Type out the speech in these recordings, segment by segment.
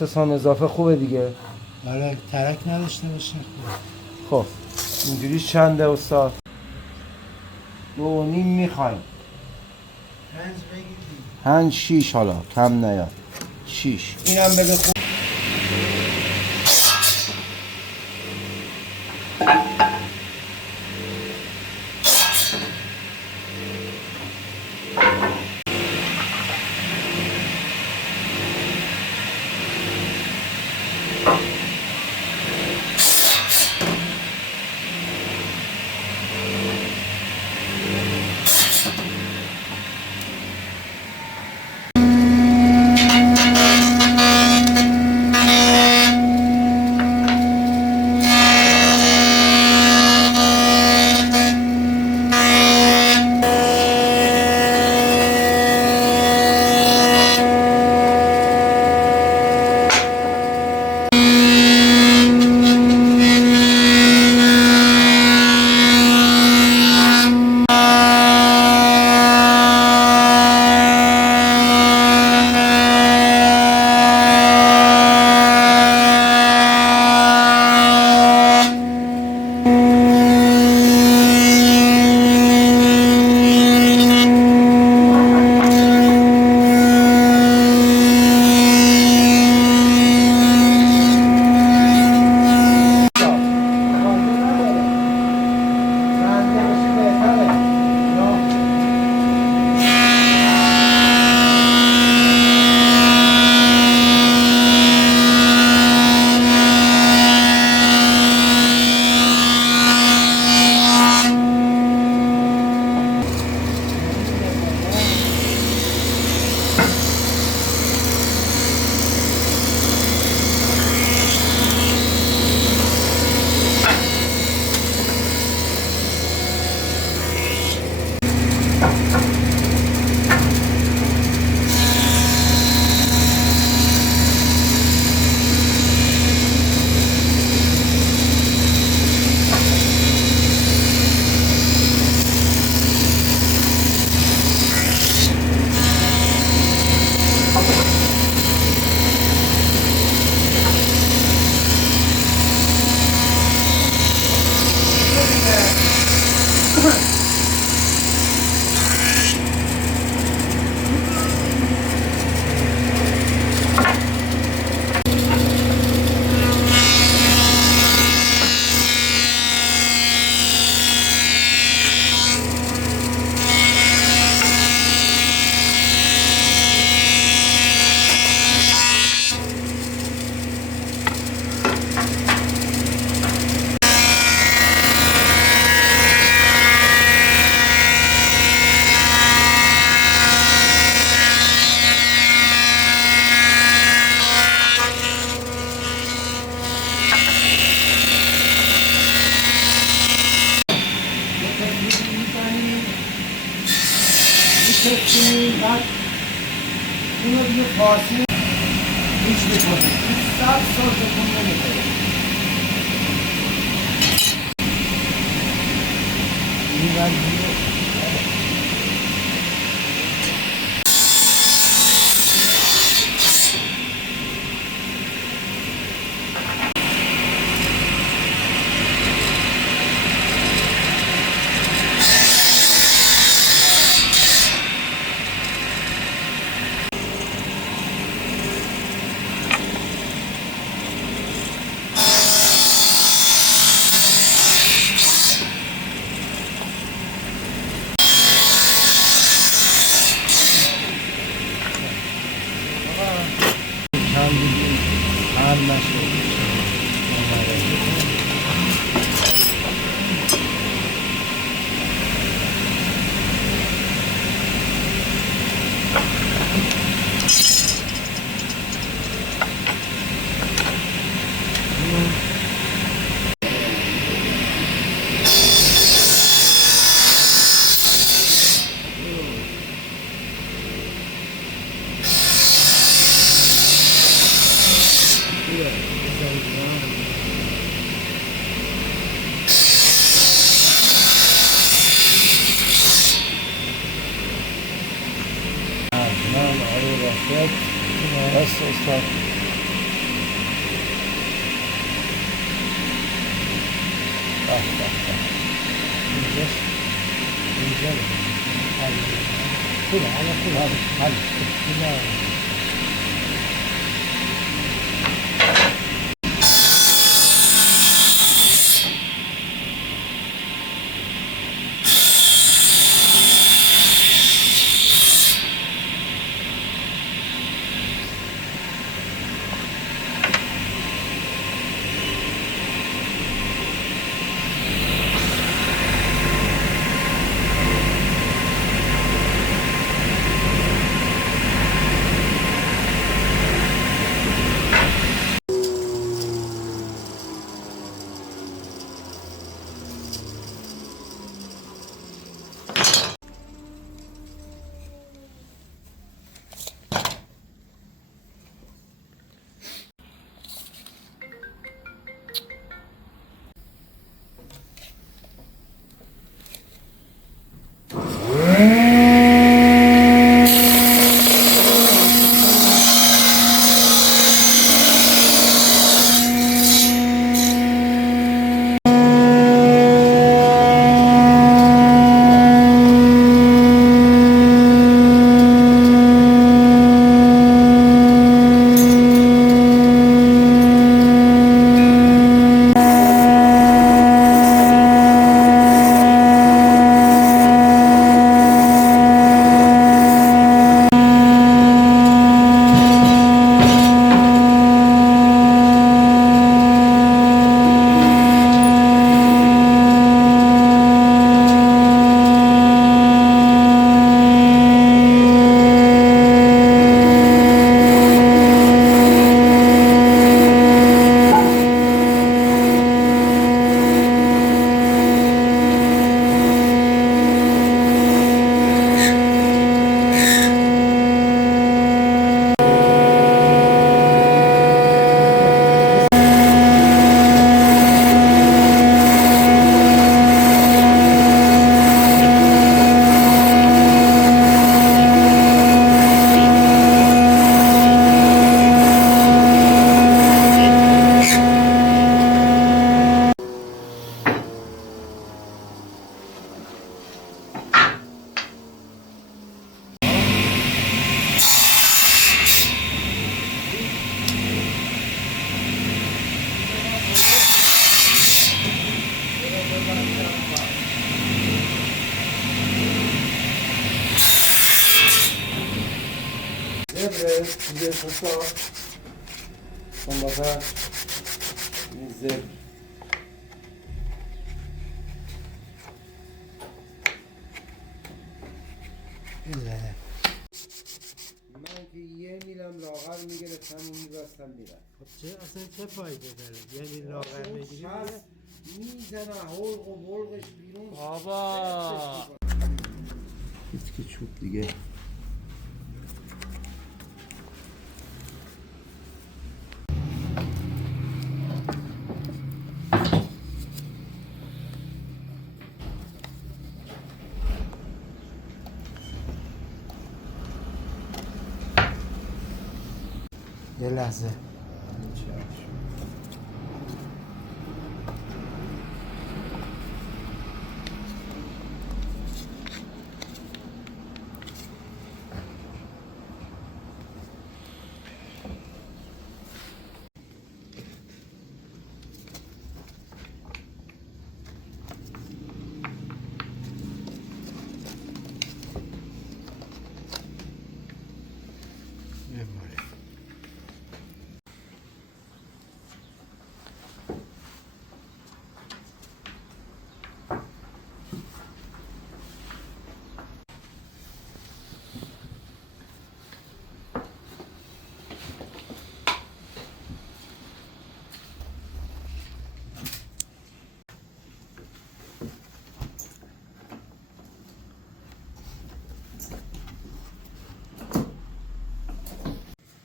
2-3 سال اضافه خوبه دیگه. آره ترک نداشته باشه. خب اینجوری چنده استاد؟ 2.5 میخوایم. 5 بگیریم. هنج 6 حالا کم نیاد 6. اینم بده خوب. بعد اونو دیگه فارسی هیچ بکنید 100 سال بکن نمیکنه این بعد اینجاش اینجا خوبه حالا خوبه Size foto sonbahar zebra. بزنه من که یه میلم لاغر میگرفتم و میبستم میرم. خب چه اصلا چه فایده داره؟ یعنی لاغر میگیری میزنه حلق و بلغش بیرون. بابا هیچ که چوب دیگه یه لحظه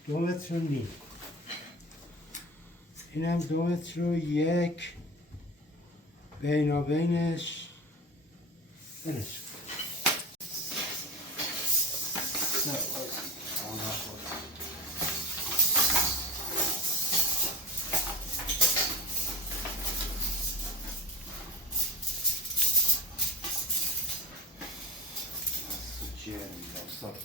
دو متر و نیم اینم 2 متر و 1 بینابینش برش استاد.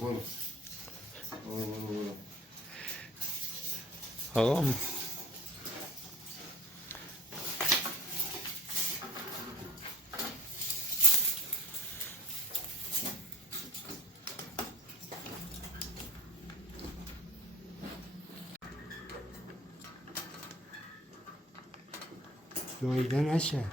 برو برو. آقا دویده نشه.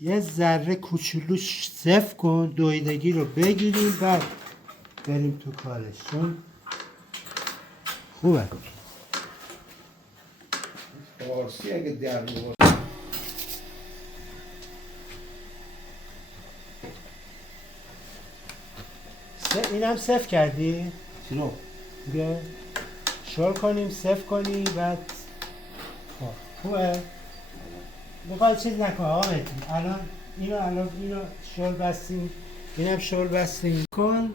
یه ذره کوچولو صفر کن، دویدگی رو بگیریم بعد بریم تو کارش. چون خوبه. فارسی اگه در می‌آورد. اینم صفر کردی؟ چی رو؟ دیگه شل کنیم، صفر کنیم بعد خوبه؟ میخواد چیز نکن آقا مهدی. الان اینو شل بستیم، اینم شل بستیم کن.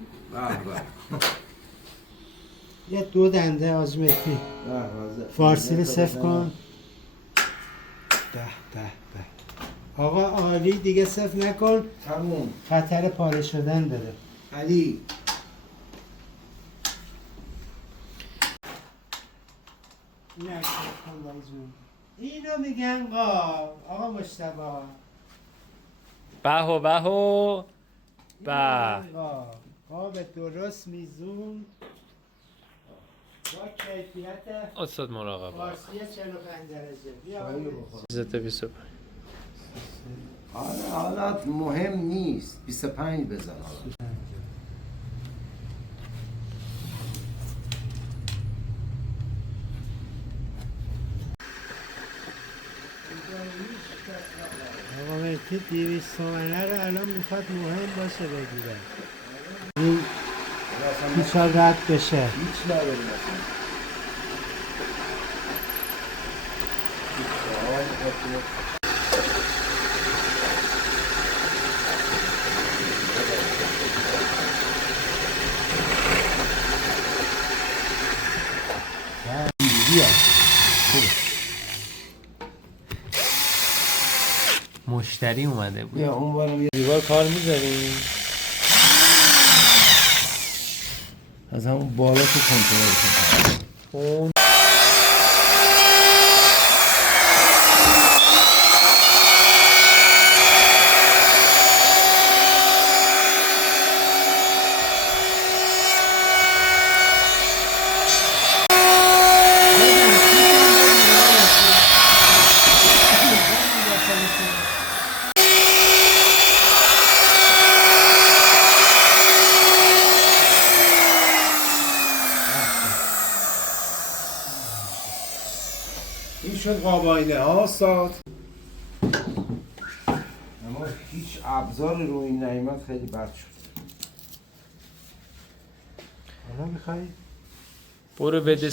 یه 2 دنده آزمتی فارسی رو صفر کن. به آقا عالی، دیگه صفر نکن، تموم. خطر پاره شدن داره. علی اینو میگن قاب. آقا مجتبی بهو اینو میگن قاب درست میزون با کیفیت استاد مراقب فارسی 45 درجه. بیا زده 25 حالات مهم نیست. 25 بزن حالا. آقا مهدی 200 تومنه رو الان میخواد مهم باشه بگیره. این پیچا رد بشه. هیچ نداریم اصلا. مشتری اومده بود. بیا اون بارم دیوار کار میذاریم. از همون بالا تو کنترل کن. اون این شد قاباینه ها استاد. اما هیچ ابزار روی این نیامد، خیلی بد شد. حالا میخوای برو بده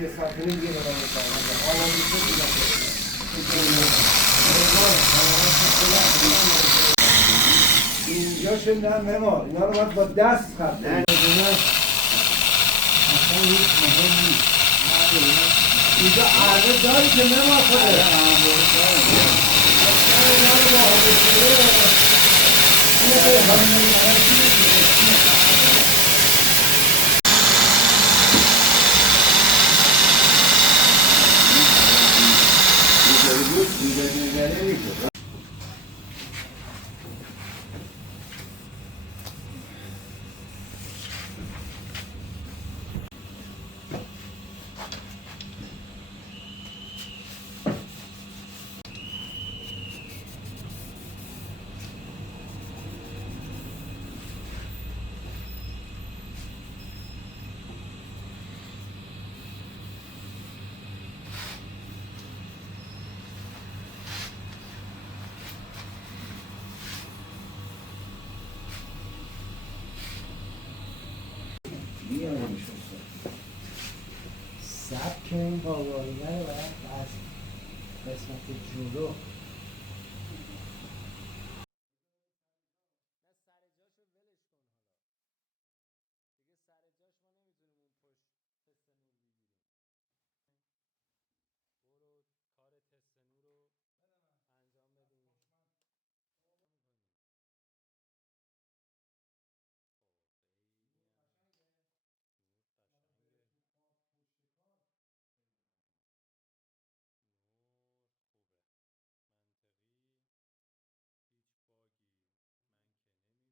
یه ساعت نیم دیگه نگاه می‌کنم. حالا اینجاش بشه نه مما اینا رو باید با دست خط کنیم. اصلا هیچ مهم نیست. اینجا عربه داری که مما خود سبک این باواییه رو باید از قسمت جلو